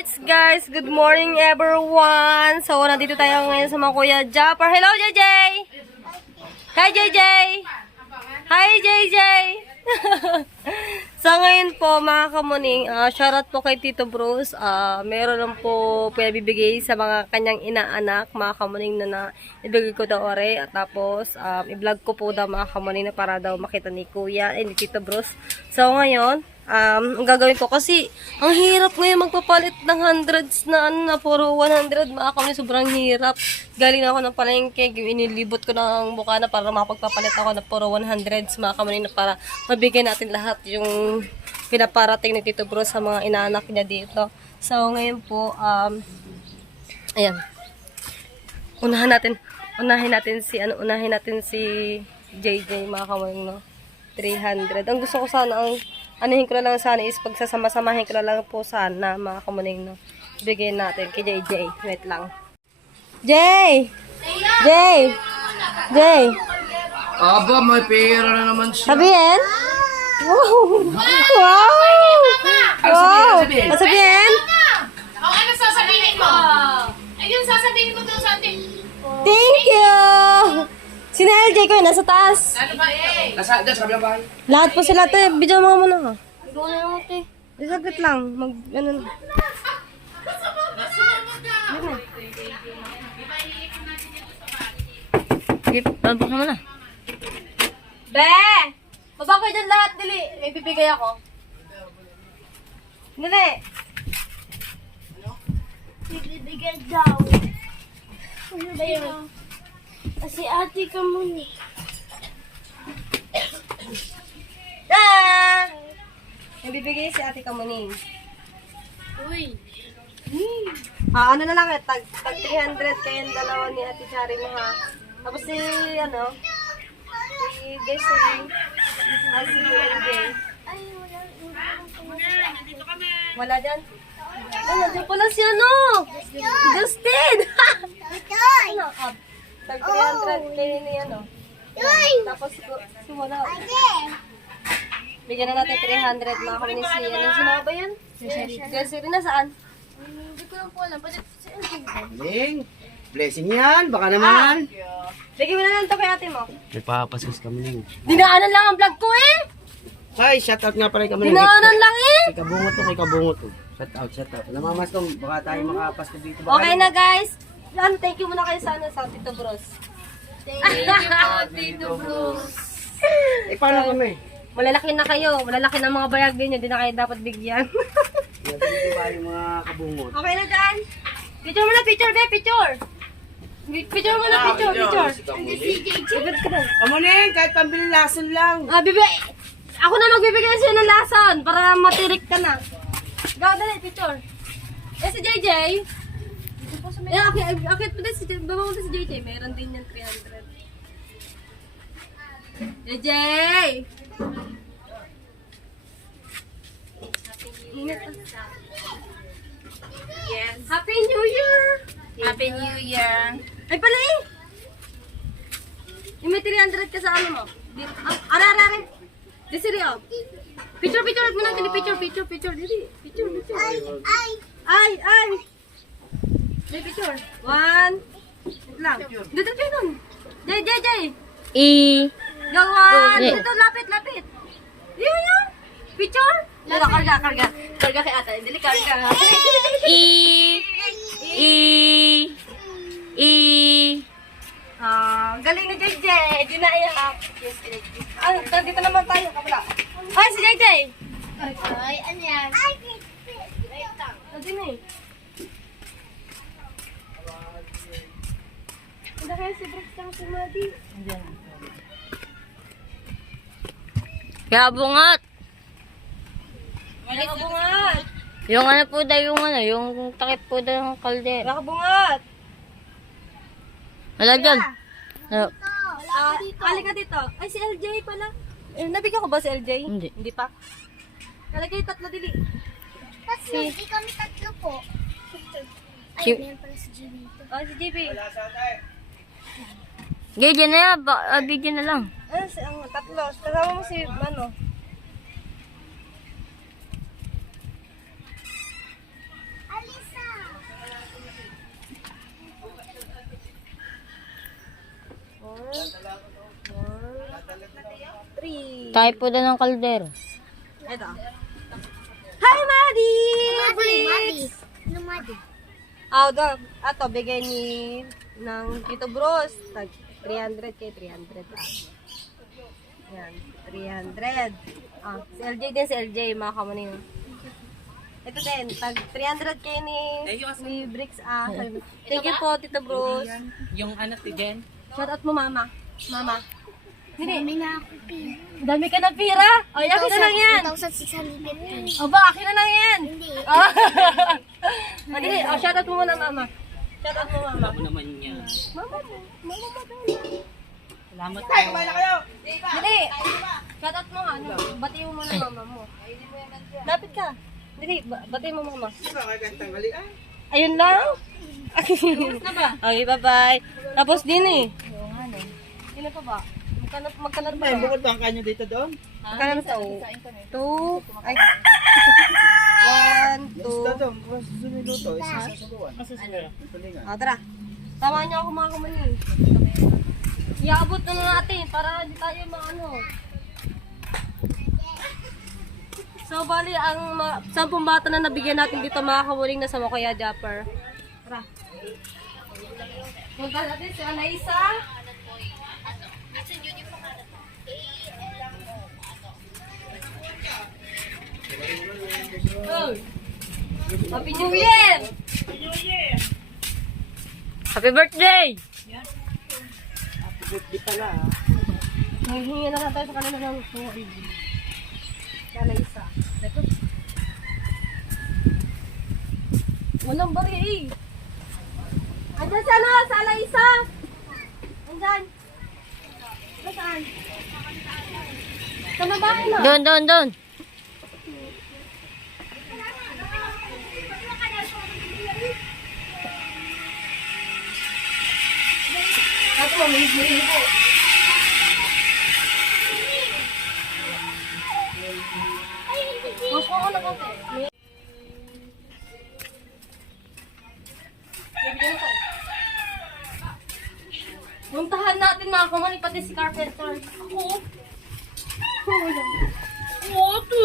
Alright guys, good morning everyone. So, nandito tayo ngayon sa mga Kuya Japper. Hello JJ! Hi JJ! Hi JJ! So, ngayon po mga kamuning, shoutout po kay Tito Bruce. Meron lang po pinabibigay sa mga kanyang inaanak, mga kamuning na ibigay ko daw ore. At tapos, i-vlog ko po daw mga kamuning na para daw makita ni Kuya, ni Tito Bruce. So, ngayon, ang gagawin ko kasi ang hirap ngayon magpapalit ng hundreds na na puro 100 mga kamuning, sobrang hirap. Galing ako ng palengke, inilibot ko ng mukha na para makapagpapalit ako ng puro 100s mga kamuning na para mabigyan natin lahat yung pinaparating ni Tito Bruce sa mga inaanak niya dito. So ngayon po ayan. Unahin natin si JJ mga kamuning, no. 300. Ang gusto ko sana, ang anuhin ko na lang sana is pagsasama-samahin ko na lang po sana mga kamuning, no. Bigyan natin kay JJ. Wait lang. Jay! Jay! Jay! Aba, may pera na naman siya. Sabihin? Wow! Wow! Wow! Sabihin? Oh, ano sasabihin mo? Ayun, sasabihin ko doon sa atin. Thank you! Sina LJ ko yun, nasa taas. Ano ba eh? Nasa, dyan, sa kabilang bahay. Lahat po sila, te. Bidyo mo muna. Ikaw na yung te. Saglit lang. Ano na. Sige, talbok naman na. Be! Baba ko dyan lahat, dili. May bibigay ako. Dili. Bibigay daw. Ano ba yun? Kasi ate ka muna. May bibigay si Ate Kamuning. Uy. Ano na lang, tag 300 kayong dalawa ni Ate Chari mo ha. Tapos si, si Desiree. Si LJ. Ay, Wala dyan? Nandiyan pala si Si Justin! Ano? Tag 300 kayo ni Tapos si wala. Bigyan na natin 300 mga kami ni si sino ba yan? Desiree na saan? hindi ko lang po alam. Pwede si LJ. Galing. Blessing yan, baka naman. Bigyan mo na lang ito kay ate mo. May papasos kami nun. Dinaanan lang ang vlog ko eh! Ay, shoutout nga pala kami. Dinaanan lang eh! Kay kabungot to. Shoutout. Namamas to, baka tayo makapasto dito. Okay na guys. Thank you muna kayo sa Tito Bruce. Thank you, Tito Bruce. Eh, paano kami? Malalaki na kayo. Malalaki na mga bayag din nyo. Di na kayo dapat bigyan. Dito ba yung mga kabungot? Okay na dyan. Picture mo na, picture be, picture. Picture mo na, picture. Ibig ka na. Kamuning, kahit pambili lason lang. Ako na magbibigay sa'yo ng lason para matirik ka na. Go, dali, picture. Si JJ. Akit pa din si JJ. Baba mo si JJ. Meron din yan 300. JJ! Yes. Happy New Year! Happy New Year. Ay pala eh! Yung may 300 ka sa ano mo? Are. Desiree oh. Picture mo na. Picture. Dili. Picture. Ay! May picture. 1. Wait lang. Dito. JJ! Go 1. Dito, lapit. Yun. Picture. Karga kay ate. Dili karga. Galing na JJ. Di na iyak. Yes, dito naman tayo. Kabila. Ay, si JJ. Ay, ano yan? Dito na eh. Hindi kaya si Brooks lang si Madi. Kaya bungat. Wala ka bungat. Yung ano po daw yung takip po daw ng kalder. Wala ka bungat. Wala dyan. Halika dito. Ay, si LJ pala. Nabigyan ko ba si LJ? Hindi. Hindi pa. Nalagay tatlo dili. Tatlo, di kami tatlo po. Ay, Si- meron pala si Jimmy ito. Oh, si JB. Gaya dyan na yan. Bigyan na lang. Ang tatlo. Kasama mo si, Alin Tayo po doon ng kaldero. Ito. Hi, Maddie! Madi. Ano Madi? Ato, bigay ni ng Tito Bros. Tag 300 kay 300. Yan, 300. Si LJ din, si LJ, mga kamuning. Ito din, tag 300 kay ni Bricks. Thank you po, Tito Bros. Yung anak ni Jen. Shout out mo, Mama. Mama. Dami na ako pin. Dami ka na pira. O, akin na lang yan. 2,650. O ba, akin na lang yan. Hindi. Dili, shout out mo muna, Mama. Shout out mo, Mama. Ako naman niya. Mama mo. Mama mo. Salamat po. Dili. Shout out mo nga. Ano, bati mo muna, Mama mo. Lapit ka. Dili, bati mo, Mama. Ayun lang. Okay, bye-bye. Tapos din eh. Sino pa ba? Magkalat ba? Bukod ba ang kanyo dito doon? Magkalat sa 2. Ay. 1, 2. Doon, sumiluto. Isasubuan. Tara. Tama niyo ako mga kumani. Iabot na natin para hindi tayo maano. So, bali, ang 10 bata na nabigyan natin dito mga kamuling na sa Mokoya Japper. Tara. Punta natin si Anaisa. Oh. Happy New Year! Happy birthday! Di pala. Hihingi na lang tayo sa kanila ng tuwag. Kala isa. Ito. Walang bari eh. Andyan sa ano? Sa ala isa. Andyan. Saan? Sa babae na. Doon. Ako, may po. Mas ko na konti. Bibigyan ko. Puntahan natin mga kumani pati si Carpenter. Ako. Oto.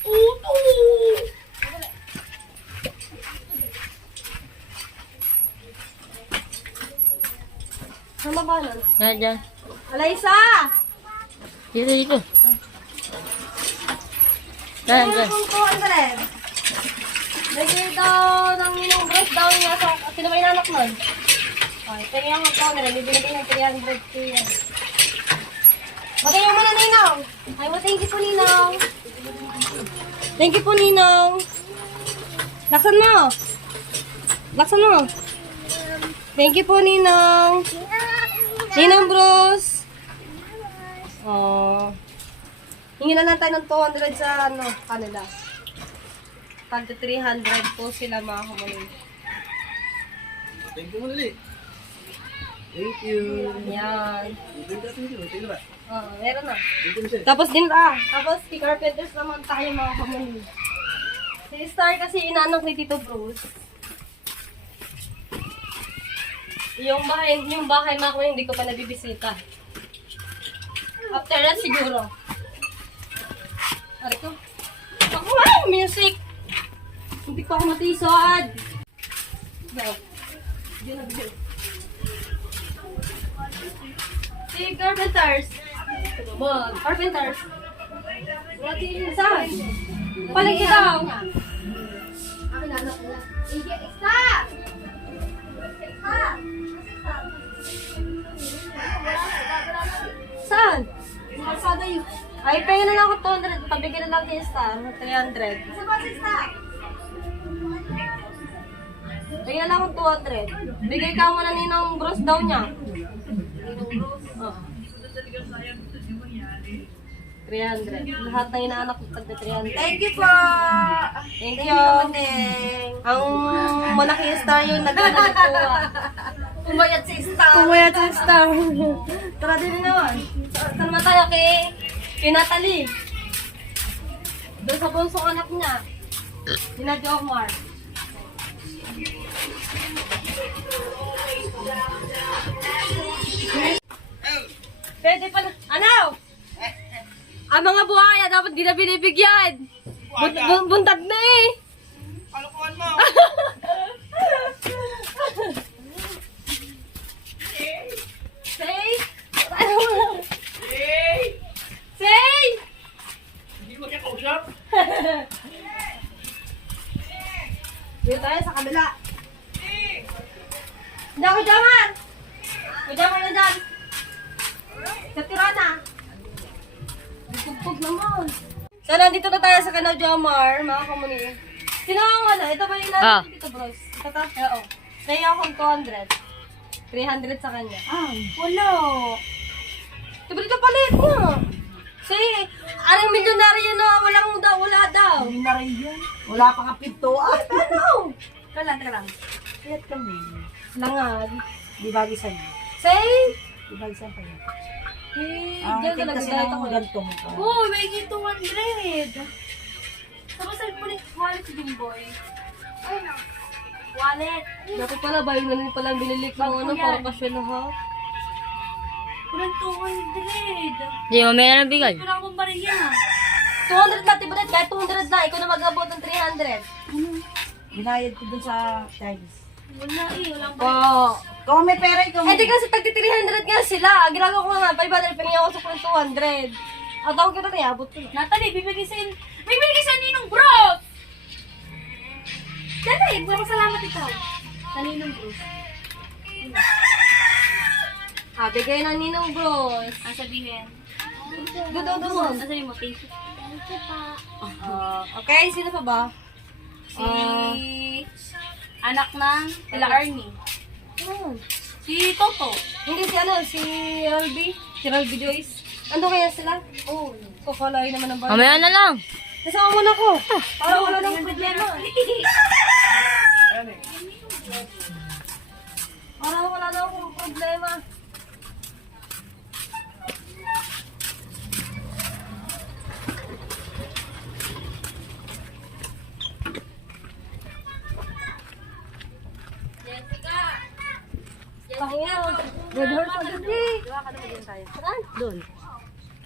Oto. Saan ba nun? Diyan. Alaysa! Dito. Diyan. Kung 200. Lagay daw ng minong break daw niya sa sino ba inanak nun? Okay, tingnan mo po na bibigyan ng 300 yan. Bagay mo na Ninong. Ay mo, thank you po Ninong. Thank you po Ninong. Laksan mo. Laksan mo. Thank you po Ninong. Ninong Bros. Oh. Hingi na lang tayo ng 200 sa ano, kanila. Pag 300 po sila mga kumuling. Thank you muna ulit. Thank you. Yan. Thank you ba? Oo, meron na. Thank you, sir. Tapos din tapos si Carpenters naman tayo mga kumuling. Si Star kasi inanak ni Tito Bruce. Yung bahay mga kumuling hindi ko pa nabibisita. After that siguro. Ano to? Ako music! Hindi pa ako matisod. Go. Diyan na bigay. Si Carpenters. Carpenters. Wati saan? Paling ka daw. Akin anak ko lang. Isa! Saan? Masada yun. Ay, pahingin na lang ako 200. Pabigyan na lang kay Star. 300. Isa ba si Star? Pahingin na lang ako 200. Bigay ka muna Ninong Bros daw niya. Ninong Bros? Oo. 300. Lahat na inaanak ko tagda 300. Thank you po! Thank you. Ang malaki Star yung nagkuha. Umayat si Star. Kumayat si Star. Tara din naman. Saan naman tayo kay Natalie? Doon sa bunsong anak niya. Sina Jomar. Pwede pa na. Ano? Ang mga buhaya dapat di na binibigyan. Buntad na eh. Kalokohan mo! Say! Say! Hindi ko niya kausap. Dito tayo sa kabila. Hindi ako jaman! Jaman na dyan! Sa tirana! Pugpug naman. So, nandito na tayo sa Kanaw Jamar, mga kamuni. Sino ang wala? Ito ba yung Ah. natin dito, bros? Ito ta? Oo. Kaya akong 200. 300 sa kanya. Wala. Diba dito palit mo? Say, anong milyonaryo na wala daw. Hindi na rin yun. Wala pa ka pinto. Ano? Teka lang. Kayat kami. Langag. Di ba gisan? Say, Di ba gisan pa yun? diyan ka kasi nagdahit ng ako. ganito mo. Uy, may 200. Tapos ay wallet si Jimboy. Ano? Wallet. Dapat pala, bayo na rin pala binili ko ng ano, para kasya na ha. Kulang 200. Di, mamaya na bigay. Wala akong bariya. 200 lang, tibulit. Kahit 200 lang, ikaw na mag-abot ng 300. Binayad ko dun sa Chinese. Wala eh. Walang Wow. Kung may pera, ikaw Eh di kasi tagti 300 nga sila. Ginagawa ko nga, 500, pinigyan ko sa kulang 200. Ang tawag ko na abot ko na. Natalie, bibigay sa Ninong Bros! Dali, salamat ikaw. Sa Ninong Bros. Bigay na Ninong Bros. Ang sabihin. Doon. Ang sabihin mo, thank you. Okay, sino pa ba? Si... anak ng Ila Arnie. Ano? Si Toto. Hindi si Ralby. Si Ralby Joyce. Ando kaya sila? Oo. Kukulay naman ang bahay. Mamaya na lang. Kasama mo na ko. Para wala nang problema. Para wala na akong problema. Panginoon, good horse agad eh. Saan? Doon.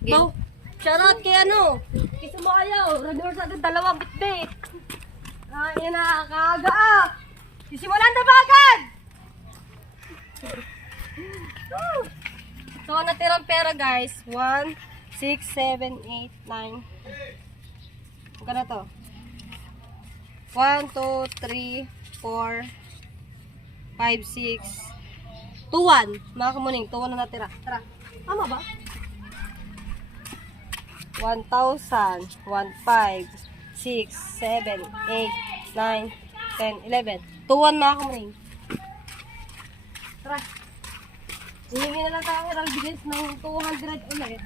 Go. Shoutout kay ano? Kay Sumayaw. Red horse agad, dalawang bitbit. Ay, na, kaaga ah. Sisimulan na ba agad? So, natirang pera guys. 1, 6, 7, 8, 9. Magkano to? 1, 2, 3, 4, 5, 6, 2-1. Mga kamuning, 2-1 na natira. Tara. Tama ba? 1,000, 1, 5, 6, 7, 8, 9, 10, 11. 2-1 mga kamuning. Tara. Hihingi na lang tayo kay Ralbigis ng 200 ulit.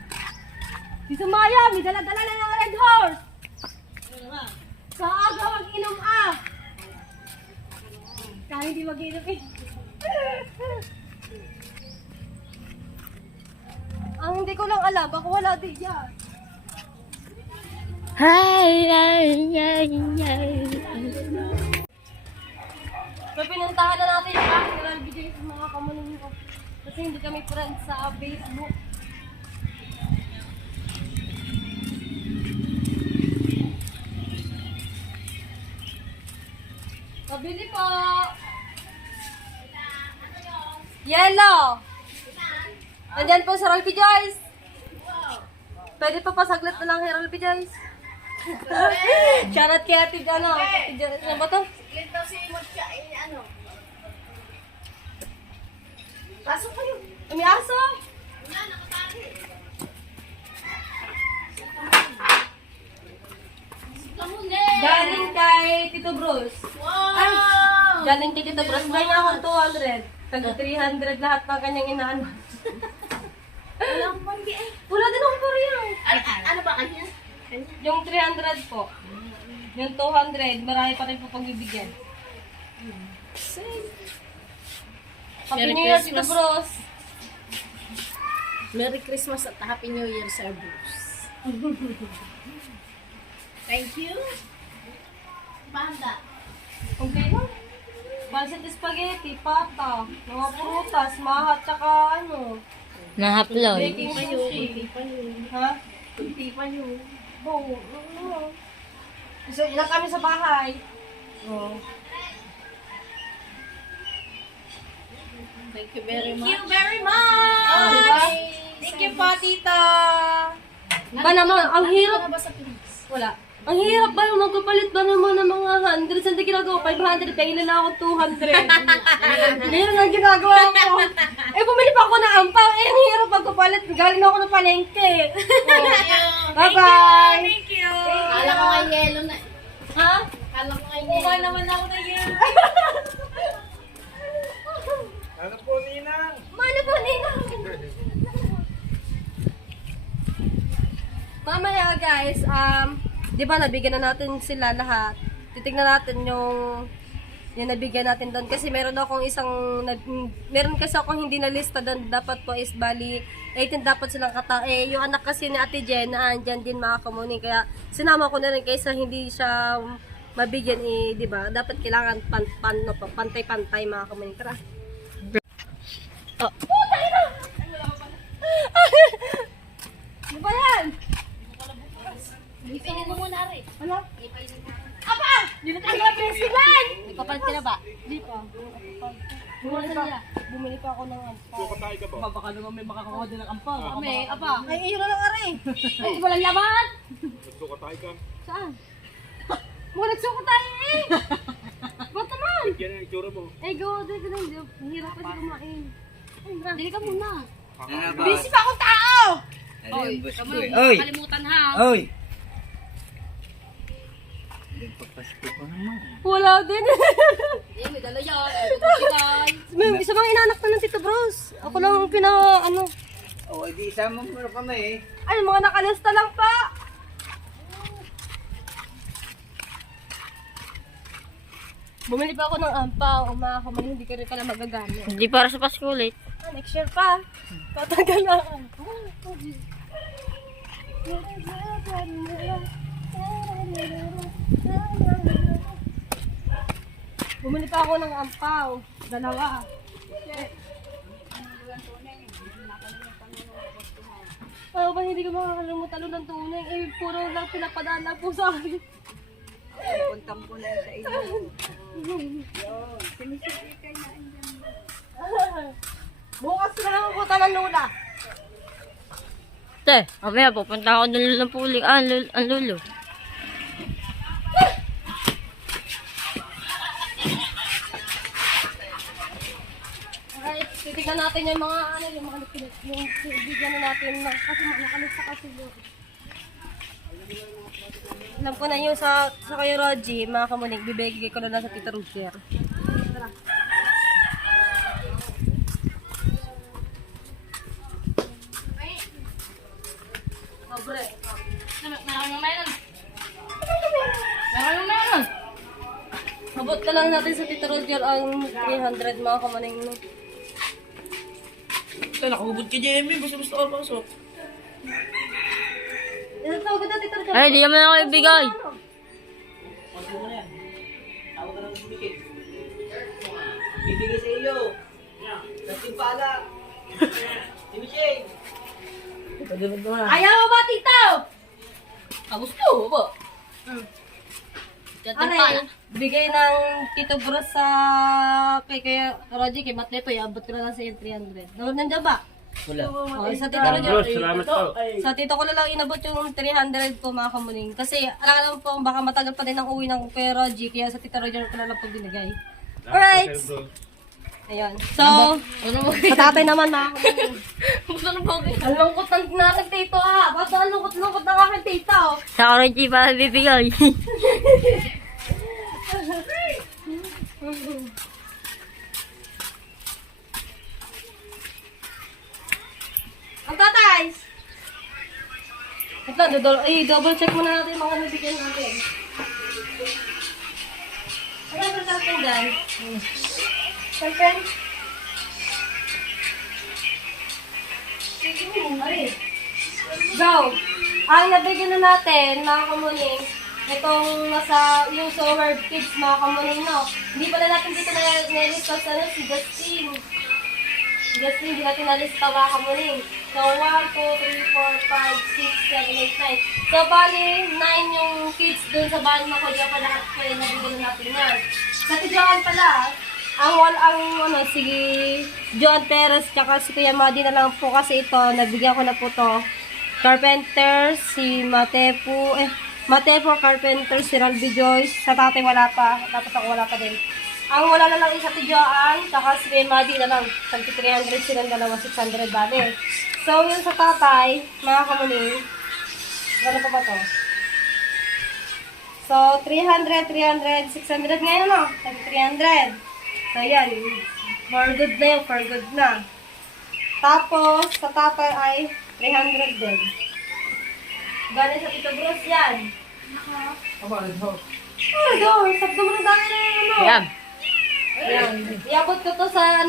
Si Sumaya, may dala-dala na ng red horse. Sa aga mag-inom ah. Kaya hindi mag-inom eh. Ang hindi ko lang alam, baka wala din yan. So, pinuntahan na natin yung aking Ralbigis sa mga kamunin ko. Kasi hindi kami friends sa Facebook. Pabili po! Yellow! Nandyan po sa Ralph Joyce. Pwede pa pasaglit na lang kay Ralph Joyce. Shoutout kay Ate ano? Ate Joyce. Ano ba to? Ito si Mutya, ano? Pasok kayo. May aso? Wala, nakatali. Galing kay Tito Bruce. Wow! Galing kay Tito Bruce. Ganyan akong 200. Taga 300 lahat ng kanyang inaano. Walang panggi eh. Wala din akong pariyan. Ano ba kanya? Yung 300 po. Yung 200, marami pa rin po pagbibigyan. Happy New Year, Tito Bruce. Merry Christmas at Happy New Year, Sir Bruce. Thank you. Panda. Okay lang. Balsat spaghetti, pata, mga prutas, mahat, tsaka ano. Nahaplon. Baking sushi. Ha? Kunti pa yun. So, ilang kami sa bahay. Oh. Thank you very much. Thank you very much! Oh, diba? Thank you po, tita! Ba naman, ang hirap. Ano ba sa Pinas? Wala. Ang hirap ba yung magkapalit ba naman ng mga 100? Saan di ginagawa? 500, pahingin na ako 200. Ngayon ang ginagawa ko. Eh, bumili pa ako ng ampaw. Eh, ang hirap magkapalit. Galing na ako ng palengke. Oh. Bye-bye! Thank you! Kala ko nga yelo na. Ha? Kala ko nga Mukha naman ako na yun. Mano po, Ninang? Mamaya guys, di ba nabigyan na natin sila lahat. Titignan natin yung nabigyan natin doon kasi meron akong meron kasi akong hindi na lista doon. Dapat po is bali 18 dapat silang yung anak kasi ni Ate Jen na andyan din mga kamuning, kaya sinama ko na rin kaysa hindi siya mabigyan di ba? Dapat kailangan pantay-pantay mga kamuning. Tara. Ano ba yan? Ipinin mo muna rin. Ano? Apa! Hindi na tayo prinsipan! Nagpapalit ka na ba? Hindi pa. Bumili pa ako ng ampaw. Baka naman may makakakuha din ng ampaw. Kami, apa? Ay, iyo na lang aray. Ay, walang laman! Saan? Mga nagsuko tayo eh. Ba't naman? Yan ang itsura mo. Eh, go. Dito na. Hirap kasi kumain. Ay, Dili ka muna. busy pa akong tao! Oy! Kalimutan ha. Oy! Wala din. Eh, may dala yan. Ay, kukusigan. May isa bang inanak na ng Tito Bros. Ako lang ang Oh, edi isama mo na kami Ay, mga nakalista lang pa. Bumili pa ako ng ampaw. Mga kamuning, hindi ko rin pala magagamit. Hindi para sa Pasko ulit. Next year pa. Tatagal na. Bumili pa ako ng ampaw. Dalawa. Paano ba hindi ko makakalimutan ng tunay? Eh, puro lang pinapadala po sa akin. Puntang po na sa inyo. Bukas na lang ako ng lula. Te, mamaya pupunta ako doon ng puling. Ang lulo. Okay, titignan natin yung mga yung mga bigyan na natin kasi nakalista kasi yun. Alam ko na yung sa kayo Rogie, mga kamunig, bibigay ko na lang sa Tita Roger. Tara. Sobre. Meron. Abot na lang natin sa Tita Roger ang 300 mga kamunig. Nakahubot ka, Jemmy. Basta-basta ka pasok. Tawag na Tita Roger. Ay, di naman ako ibigay. Bibigay sa iyo. Kasi pala. Si Michelle. Ayaw mo ba, Tito? Gusto mo ba? Aray, bigay ng Tito Bros sa kay Roger, kay Matlepo, iabot ko na lang sa iyo 300. Nandiyan ba? Wala. Oh, sa Tito Roger. Salamat po. Sa Tito ko na lang inabot yung 300 ko mga kamuning. Kasi alam ko baka matagal pa din ang uwi ng kay Roger, kaya sa Tito Roger ko na lang po binigay. Alright. Ayan. So, patatay naman mga kamuning. Ang lungkot ng aking tito Basta ang lungkot-lungkot ng aking tito. Sa orange pa bibigay. Ang tatay! Ito, double check muna natin yung mga nabigyan natin. Ano ang natin dyan? Siyempre? Go! Ang nabigyan na natin, mga kamuning, itong yung Sower Kids, mga kamuning, no? Hindi pala natin dito na nilista sa si Justin. Si Justin, hindi natin nalista, mga kamuning. So, 1, 2, 3, 4, 5, 6, 7, 8, 9. So, bali, 9 yung kids dun sa bahay mo ko. Diyan pa lahat po yung nabigyan natin yan. Sa tijuan pala, si John Perez, tsaka si Kuya Madi na lang po kasi ito. Nabigyan ko na po to. Carpenter, si Matepo Carpenter, si Ralby Joyce. Sa tatay wala pa. Dapat ako wala pa din. Ang wala na lang isa tijuan, tsaka si Kuya Madi na lang. 300 silang dalawa, 600 bali. So, yun sa tatay, mga kamuning, gano'n pa ba to? So, 300, 300, 600 ngayon, no? 300. So, yan. For good na yun, for good na. Tapos, sa tatay ay 300 din. Galing sa Tito Bruce yan. Ano, sabdo mo na dami na yun, ano? Ayan. Ayan. Iabot ko to sa,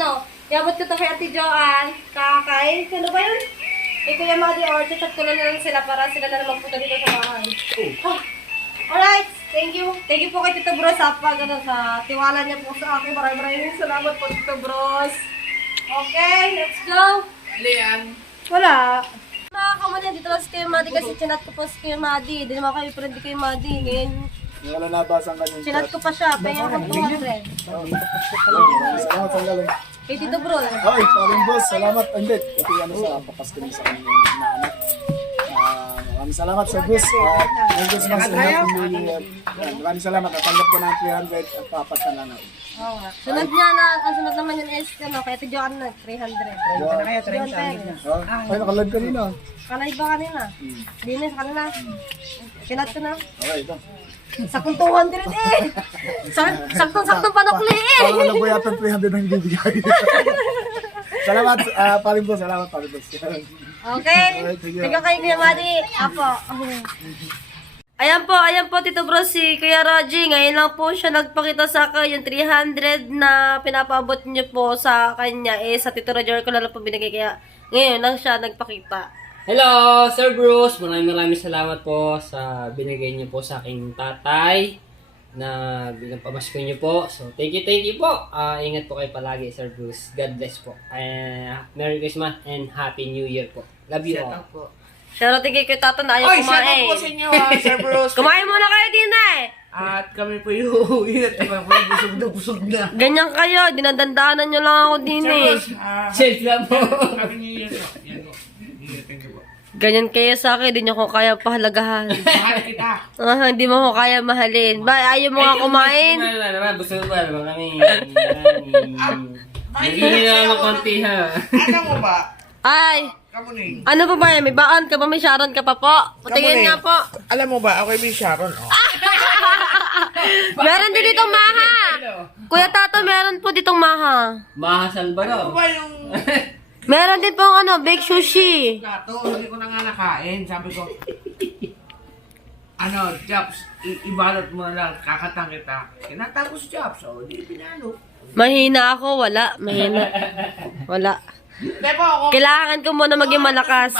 iabot ko to kay Ate Joanne, kakay. Ano ba yun? Kay Kuya Madi, or chat ko na lang sila para sila na naman punta dito sa bahay. Alright, thank you. Thank you po kay Tito Bros sa tiwala niya po sa akin. Maraming salamat po, Tito Bros. Okay, let's go. Lian. Wala. Nakakamunin dito lang si Kuya Madi kasi chinat ko po si Kuya Madi. Hindi naman kayo friend kay Madi. Ngayon, Wala nabasang kanyang chinat ko pa siya. Pahinga ko 200. Salamat sa galing. Kay Tito Bros. Ay, paring boss, salamat. Hindi, ito yan sa papasko niya sa kanyang inaanak. Maraming salamat sa boss. Merry Christmas and Happy New Year. Maraming salamat. Natanggap ko ng 300 at papat na nanay. Oo nga. Sunod niya na, ang sunod naman yun is, kaya Ate Joanne na, 300. Ano kaya, 30? Ay, nakalag kanina. Kanay ba kanina? Hindi na, sa kanila. Kinat ko na. Okay, ito. Saktong 200 eh! Saktong panukli eh! Parang alam ko yata 300 ang bibigay. Salamat, paring boss. Salamat, paring boss. Okay. Ikaw kay Kuya Madi. Apo. Ayan po, Tito Bro, si Kuya Rogie. Ngayon lang po siya nagpakita sa akin yung 300 na pinapaabot niyo po sa kanya. Sa Tito Roger ko na lang po binigay. Kaya ngayon lang siya nagpakita. Hello, Sir Bruce. Maraming salamat po sa binigay niyo po sa aking tatay na pamasko niyo po. So, thank you po. Ingat po kayo palagi, Sir Bruce. God bless po. Merry Christmas and Happy New Year po. Love you all. Shoutout kay Kuya Tato na ayaw Oy, shout out kumain. po sa inyo Sir Bruce. Kumain muna kayo din eh! At kami po yung ingat. Kami po yung busog na. Ganyan kayo, dinadandaanan nyo lang ako din eh. Safe lang po. Happy New Year po. Yan po. Thank you po. Ganyan kayo sa akin, di nyo ko kaya pahalagahan. Mahal kita. Hindi mo ko kaya mahalin. Ba, ayaw mo nga kumain. Gusto mo ba naman kami? Hindi na naman konti ha. Ano mo ba? Ay, Kamuning. ano pa ba yan? May baan ka ba? May Sharon ka pa po? Patingin nga po. Alam mo ba, ako yung Sharon. Oh. Meron din ditong maha. Kuya Tato, meron po ditong maha. Mahasal ba Ano daw? ba yung Meron din pong baked sushi. plato? Hindi ko na nga nakain. Sabi ko, Japs, ibalot mo na lang, kakatang kita. Kinatapos Japs, di pinalo. Mahina ako, wala. Mahina. Wala. Depo ako. Kailangan ko muna maging malakas.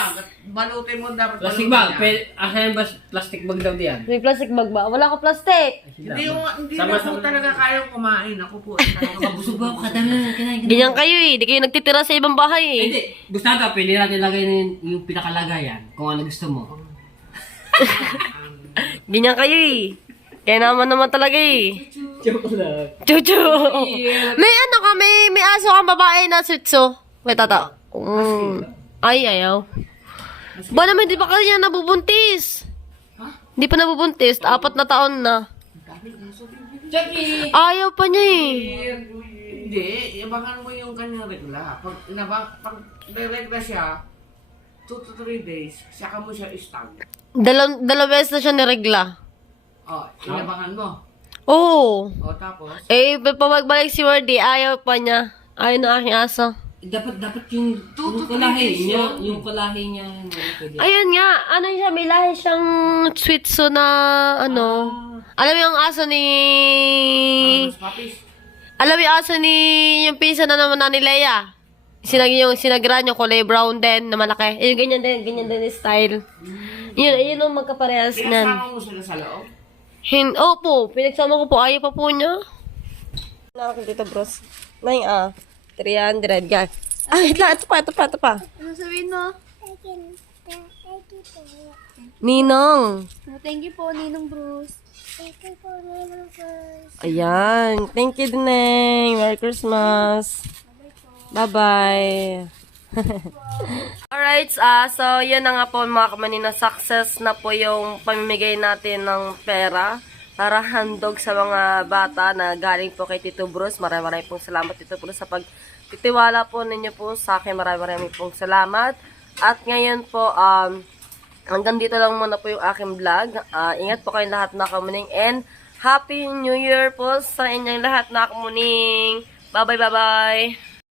Balutin mo dapat. Plastic balutin bag. niya. Akin ba plastic bag daw diyan? May plastic bag ba? Wala ko plastic. Hindi na po talaga kayang kumain. Ako po talaga Busog ba ako? Kadami na kinain. Ganyan kayo eh. Di kayo nagtitira sa ibang bahay eh. Hindi. Gusto natin, pili natin lagay na yung pinakalagayan. Kung ano gusto mo. Ganyan kayo eh. Kaya naman talaga eh. Joke lang. Chuchu. May ano ka, may aso kang babae na sitso. Wait, tata. Ay, ayaw. Ba naman, di pa kanya nabubuntis? Di pa nabubuntis. 4 na taon na. Jackie! Ayaw pa niya eh. Hindi, ibangan mo yung kanyang regla. Pag regla siya, 2 to 3 days, saka mo siya istag. Dalawang beses na siya niregla. Inabangan mo. Oo. Tapos? Pa magbalik si Wardy, ayaw pa niya. Ayaw na aking aso. Dapat yung kulahi niya. Yung kulahi niya. Ayun nga, ano siya, may lahi siyang Shih na ano. Alam mo yung aso ni... Papis. Alam mo yung aso ni... Yung pisa na naman na ni Leia. Yung sinagra niyo, kulay brown din, na malaki. Yung ganyan din yung style. Yun yung magkaparehas niyan. Pinasama mo sila sa loob? Opo, pinagsama ko po, ayaw pa po niya. Nakakil dito, bros. 300, guys. Ito pa. Ano sabihin mo? Ninong. Thank you po, Ninong Bruce. Ayan. Thank you, Dineng. Merry Christmas. Bye-bye. Alright, so yun na nga po mga kamanina. Success na po yung pamimigay natin ng pera para handog sa mga bata na galing po kay Tito Bruce. Maraming pong salamat, Tito Bruce, sa pagtitiwala po ninyo po sa akin. Maraming pong salamat. At ngayon po, hanggang dito lang muna po yung aking vlog. Ingat po kayong lahat na kamuning. And Happy New Year po sa inyong lahat na kamuning. Bye-bye, bye-bye.